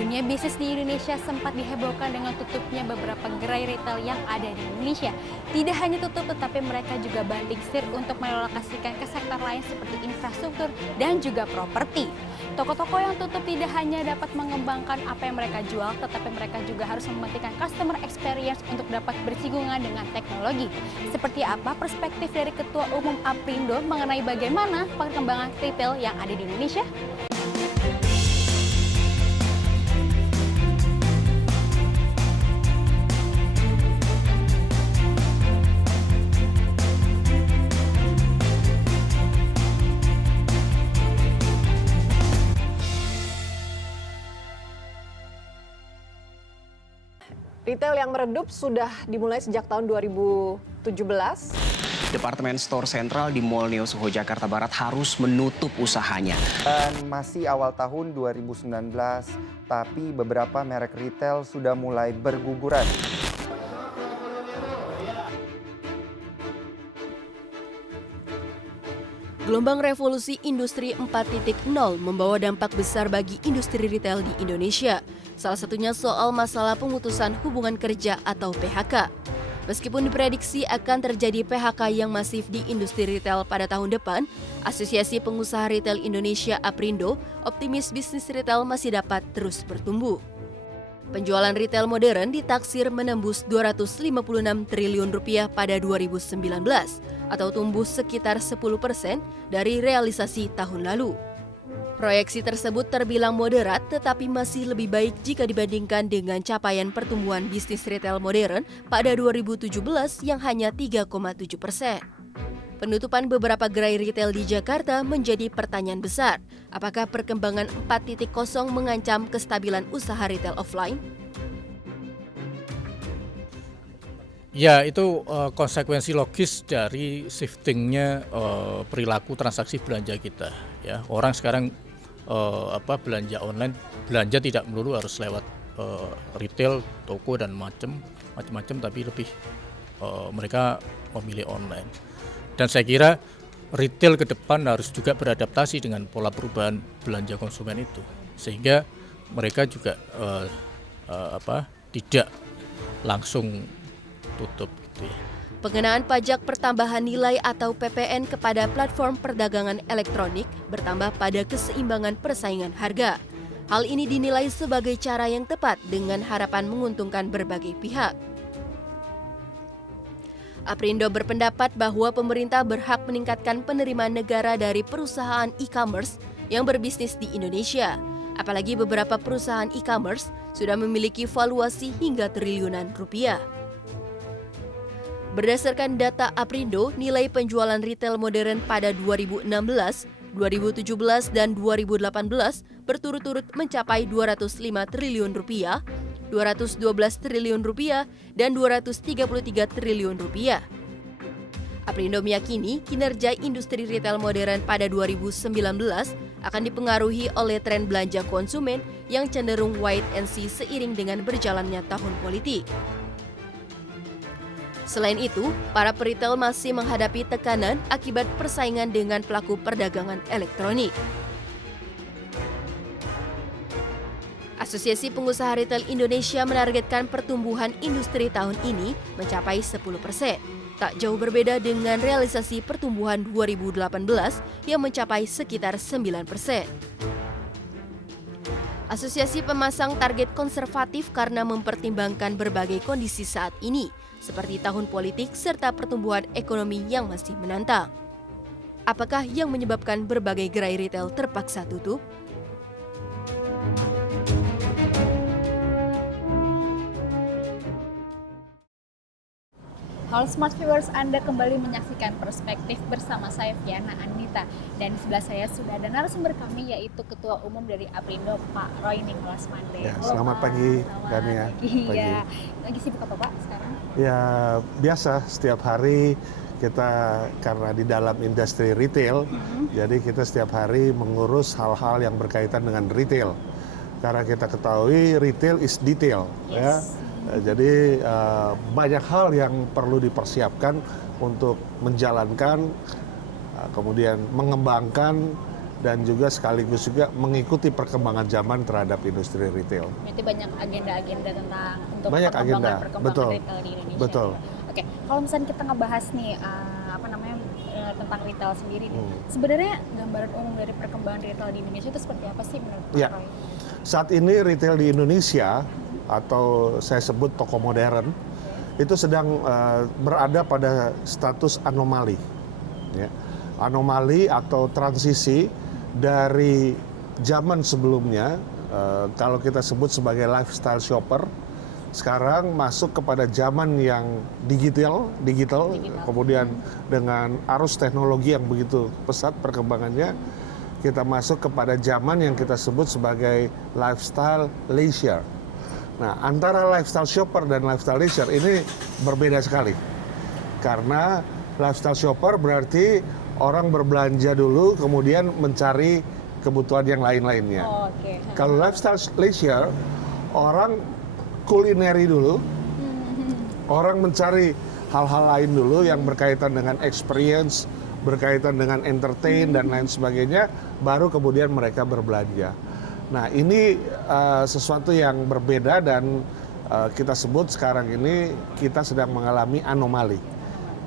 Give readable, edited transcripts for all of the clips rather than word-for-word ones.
Dunia bisnis di Indonesia sempat dihebohkan dengan tutupnya beberapa gerai retail yang ada di Indonesia. Tidak hanya tutup, tetapi mereka juga banting setir untuk merelokasikan ke sektor lain seperti infrastruktur dan juga properti. Toko-toko yang tutup tidak hanya dapat mengembangkan apa yang mereka jual, tetapi mereka juga harus mementingkan customer experience untuk dapat bersinggungan dengan teknologi. Seperti apa perspektif dari Ketua Umum Aprindo mengenai bagaimana perkembangan retail yang ada di Indonesia? Retail yang meredup sudah dimulai sejak tahun 2017. Departemen Store Sentral di Mall Neo Soho Jakarta Barat harus menutup usahanya. Dan masih awal tahun 2019, tapi beberapa merek retail sudah mulai berguguran. Gelombang revolusi industri 4.0 membawa dampak besar bagi industri retail di Indonesia. Salah satunya soal masalah pemutusan hubungan kerja atau PHK. Meskipun diprediksi akan terjadi PHK yang masif di industri retail pada tahun depan, Asosiasi Pengusaha Retail Indonesia Aprindo optimis bisnis retail masih dapat terus bertumbuh. Penjualan retail modern ditaksir menembus 256 triliun rupiah pada 2019 atau tumbuh sekitar 10% dari realisasi tahun lalu. Proyeksi tersebut terbilang moderat tetapi masih lebih baik jika dibandingkan dengan capaian pertumbuhan bisnis retail modern pada 2017 yang hanya 3,7%. Penutupan beberapa gerai retail di Jakarta menjadi pertanyaan besar. Apakah perkembangan 4.0 mengancam kestabilan usaha retail offline? Ya, itu konsekuensi logis dari shiftingnya perilaku transaksi belanja kita. Ya, orang sekarang belanja online, belanja tidak melulu harus lewat retail, toko dan macam-macam, tapi lebih mereka memilih online. Dan saya kira retail ke depan harus juga beradaptasi dengan pola perubahan belanja konsumen itu, sehingga mereka juga tidak langsung tutup gitu ya. Pengenaan pajak pertambahan nilai atau PPN kepada platform perdagangan elektronik bertambah pada keseimbangan persaingan harga. Hal ini dinilai sebagai cara yang tepat dengan harapan menguntungkan berbagai pihak. Aprindo berpendapat bahwa pemerintah berhak meningkatkan penerimaan negara dari perusahaan e-commerce yang berbisnis di Indonesia. Apalagi beberapa perusahaan e-commerce sudah memiliki valuasi hingga triliunan rupiah. Berdasarkan data Aprindo, nilai penjualan retail modern pada 2016, 2017, dan 2018 berturut-turut mencapai 205 triliun rupiah, 212 triliun rupiah, dan 233 triliun rupiah. Aprindo meyakini kinerja industri retail modern pada 2019 akan dipengaruhi oleh tren belanja konsumen yang cenderung wait and see seiring dengan berjalannya tahun politik. Selain itu, para peritel masih menghadapi tekanan akibat persaingan dengan pelaku perdagangan elektronik. Asosiasi Pengusaha Retail Indonesia menargetkan pertumbuhan industri tahun ini mencapai 10%. Tak jauh berbeda dengan realisasi pertumbuhan 2018 yang mencapai sekitar 9%. Asosiasi pemasang target konservatif karena mempertimbangkan berbagai kondisi saat ini, seperti tahun politik serta pertumbuhan ekonomi yang masih menantang. Apakah yang menyebabkan berbagai gerai retail terpaksa tutup? Halo Smart Viewers, Anda kembali menyaksikan Perspektif bersama saya Viana Anita. Dan di sebelah saya sudah ada narasumber kami yaitu Ketua Umum dari Aprindo, Pak Roy Nicholas Mande. Ya, selamat pagi, Dani ya. Iya. Lagi sibuk apa Pak sekarang? Ya, biasa setiap hari kita karena di dalam industri retail, jadi kita setiap hari mengurus hal-hal yang berkaitan dengan retail. Karena kita ketahui retail is detail, ya. Jadi banyak hal yang perlu dipersiapkan untuk menjalankan, kemudian mengembangkan dan juga sekaligus juga mengikuti perkembangan zaman terhadap industri retail. Berarti banyak agenda-agenda tentang untuk Banyak agenda, perkembangan betul. retail di Indonesia. Betul. Oke, kalau misalnya kita ngebahas nih tentang retail sendiri nih, sebenarnya gambaran umum dari perkembangan retail di Indonesia itu seperti apa sih menurut Pak Ya. Roy? Saat ini retail di Indonesia atau saya sebut toko modern itu sedang berada pada status anomali, ya. Anomali atau transisi dari zaman sebelumnya, kalau kita sebut sebagai lifestyle shopper, sekarang masuk kepada zaman yang digital, kemudian dengan arus teknologi yang begitu pesat perkembangannya, kita masuk kepada zaman yang kita sebut sebagai lifestyle leisure. Nah, antara lifestyle shopper dan lifestyle leisure ini berbeda sekali. Karena lifestyle shopper berarti orang berbelanja dulu, kemudian mencari kebutuhan yang lain-lainnya. Oh, oke. Kalau lifestyle leisure, orang kulineri dulu, orang mencari hal-hal lain dulu yang berkaitan dengan experience, berkaitan dengan entertain dan lain sebagainya, baru kemudian mereka berbelanja. Nah, ini sesuatu yang berbeda dan kita sebut sekarang ini kita sedang mengalami anomali.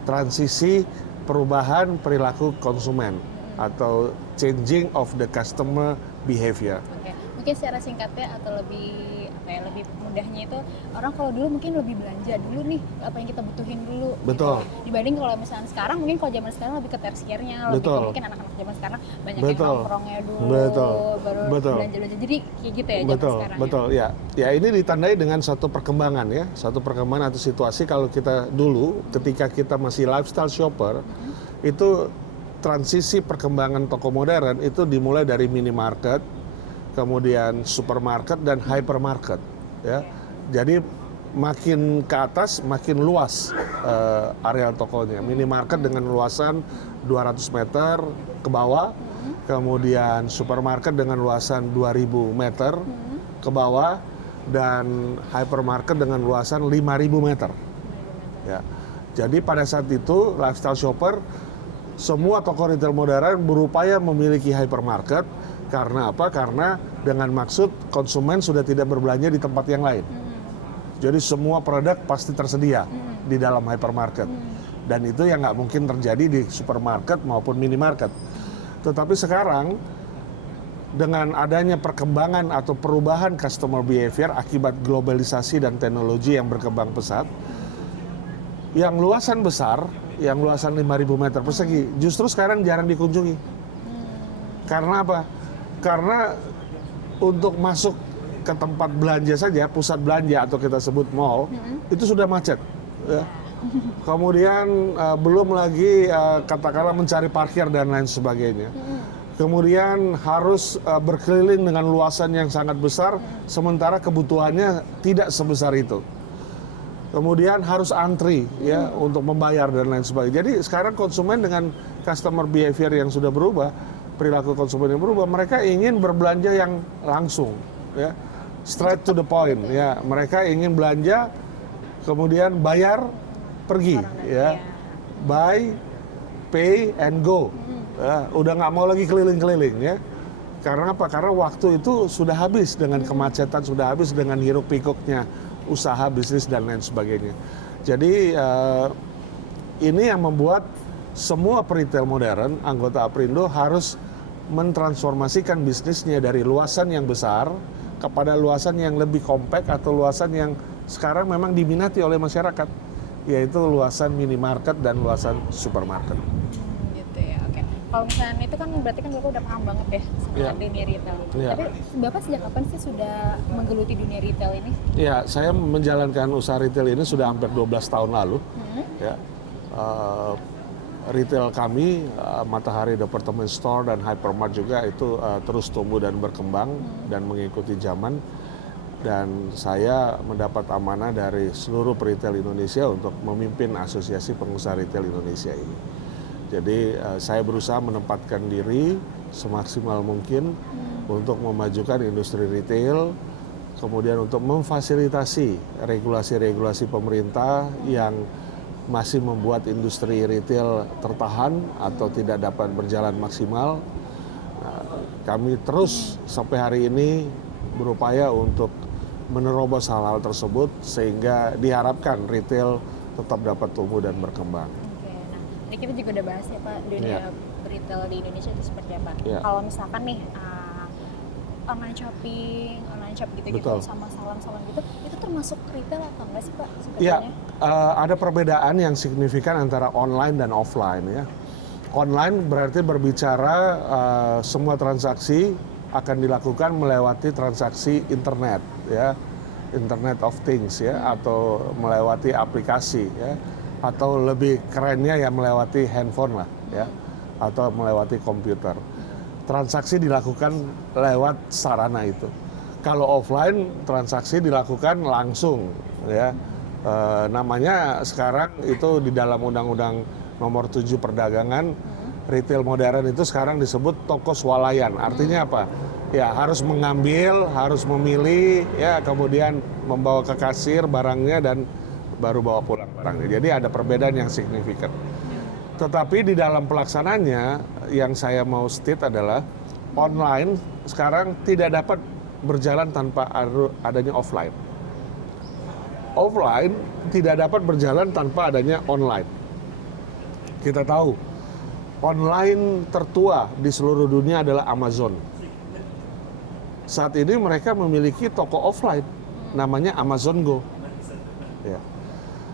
Transisi perubahan perilaku konsumen atau changing of the customer behavior. Oke. Mungkin secara singkatnya atau lebih lebih mudahnya itu, orang kalau dulu mungkin lebih belanja dulu nih apa yang kita butuhin dulu. Betul. Gitu. Dibanding kalau misalnya sekarang, mungkin kalau zaman sekarang lebih ke tersiernya, lebih Betul. ke mungkin anak-anak zaman sekarang banyak yang Betul. nongkrongnya dulu, Betul. baru Betul. belanja-belanja. Jadi kayak gitu ya zaman Betul, sekarang. betul, ya. Ya ini ditandai dengan satu perkembangan ya, satu perkembangan atau situasi kalau kita dulu ketika kita masih lifestyle shopper, itu transisi perkembangan toko modern itu dimulai dari minimarket, kemudian supermarket dan hypermarket, ya. Jadi makin ke atas makin luas areal tokonya. Minimarket dengan luasan 200 meter ke bawah, kemudian supermarket dengan luasan 2000 meter ke bawah, dan hypermarket dengan luasan 5000 meter. Ya. Jadi pada saat itu lifestyle shopper, semua toko retail modern berupaya memiliki hypermarket. Karena apa? Karena dengan maksud konsumen sudah tidak berbelanja di tempat yang lain. Jadi semua produk pasti tersedia di dalam hypermarket. Dan itu yang nggak mungkin terjadi di supermarket maupun minimarket. Tetapi sekarang dengan adanya perkembangan atau perubahan customer behavior akibat globalisasi dan teknologi yang berkembang pesat, yang luasan besar, yang luasan 5000 meter persegi, justru sekarang jarang dikunjungi. Karena apa? Karena untuk masuk ke tempat belanja saja, pusat belanja atau kita sebut mall, itu sudah macet. Ya. Kemudian belum lagi katakanlah mencari parkir dan lain sebagainya. Kemudian harus berkeliling dengan luasan yang sangat besar, sementara kebutuhannya tidak sebesar itu. Kemudian harus antri ya untuk membayar dan lain sebagainya. Jadi sekarang konsumen dengan customer behavior yang sudah berubah, perilaku konsumen yang berubah, mereka ingin berbelanja yang langsung, ya, straight to the point, ya. Mereka ingin belanja, kemudian bayar, pergi, ya, buy, pay, and go. Ya, udah nggak mau lagi keliling-keliling, ya. Karena apa? Karena waktu itu sudah habis dengan kemacetan, sudah habis dengan hiruk pikuknya usaha, bisnis dan lain sebagainya. Jadi ini yang membuat semua peritel modern, anggota Aprindo harus mentransformasikan bisnisnya dari luasan yang besar kepada luasan yang lebih kompak atau luasan yang sekarang memang diminati oleh masyarakat, yaitu luasan minimarket dan luasan supermarket. Gitu ya, oke. Kalau misalnya itu kan berarti kan Bapak udah paham banget ya sama dunia retail. Tapi Bapak sejak kapan sih sudah menggeluti dunia retail ini? Ya, saya menjalankan usaha retail ini sudah hampir 12 tahun lalu. Ya. Retail kami, Matahari Department Store dan Hypermart juga itu terus tumbuh dan berkembang dan mengikuti zaman. Dan saya mendapat amanah dari seluruh peritel Indonesia untuk memimpin Asosiasi Pengusaha Retail Indonesia ini. Jadi saya berusaha menempatkan diri semaksimal mungkin untuk memajukan industri retail, kemudian untuk memfasilitasi regulasi-regulasi pemerintah yang masih membuat industri retail tertahan atau tidak dapat berjalan maksimal. kami terus sampai hari ini berupaya untuk menerobos hal-hal tersebut sehingga diharapkan retail tetap dapat tumbuh dan berkembang. Oke, nah ini kita juga udah bahas ya Pak, dunia retail di Indonesia itu seperti apa. Iya. Kalau misalkan nih online shopping, online shop gitu-gitu Betul. sama salam-salam gitu, itu termasuk retail atau enggak sih Pak Iya, sebetulnya? ada perbedaan yang signifikan antara online dan offline ya. Online berarti berbicara semua transaksi akan dilakukan melewati transaksi internet ya, Internet of Things ya, atau melewati aplikasi ya, atau lebih kerennya ya melewati handphone lah ya, atau melewati komputer. Transaksi dilakukan lewat sarana itu. Kalau offline transaksi dilakukan langsung ya. Namanya sekarang itu di dalam Undang-Undang Nomor 7 Perdagangan, retail modern itu sekarang disebut toko swalayan. Artinya apa? Ya harus mengambil, harus memilih, ya kemudian membawa ke kasir barangnya dan baru bawa pulang barangnya. Jadi ada perbedaan yang signifikan. Tetapi di dalam pelaksanaannya yang saya mau state adalah online sekarang tidak dapat berjalan tanpa adanya offline. Offline tidak dapat berjalan tanpa adanya online. Kita tahu online tertua di seluruh dunia adalah Amazon. Saat ini mereka memiliki toko offline, namanya Amazon Go. Ya.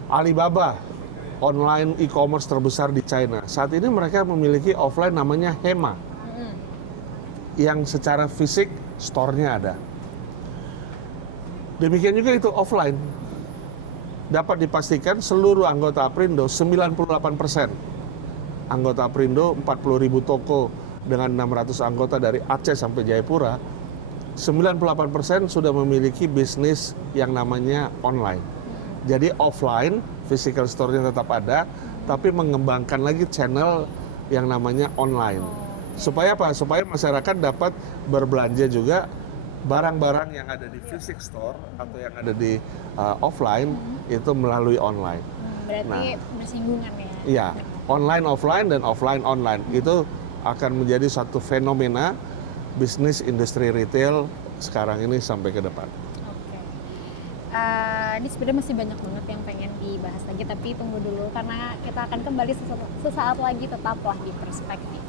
Alibaba, online e-commerce terbesar di China. Saat ini mereka memiliki offline namanya Hema, yang secara fisik store-nya ada. Demikian juga itu offline. Dapat dipastikan seluruh anggota Aprindo, 98% anggota Aprindo, 40.000 toko dengan 600 anggota dari Aceh sampai Jayapura, 98% sudah memiliki bisnis yang namanya online. Jadi offline, physical store-nya tetap ada, tapi mengembangkan lagi channel yang namanya online. Supaya apa? Supaya masyarakat dapat berbelanja juga barang-barang yang ada di fisik store atau yang ada di offline itu melalui online. Berarti bersinggungan ya? Iya, online offline dan offline online itu akan menjadi satu fenomena bisnis industri retail sekarang ini sampai ke depan. Oke. Ini sebenarnya masih banyak banget yang pengen dibahas lagi, tapi tunggu dulu karena kita akan kembali sesaat lagi, tetaplah di Perspektif.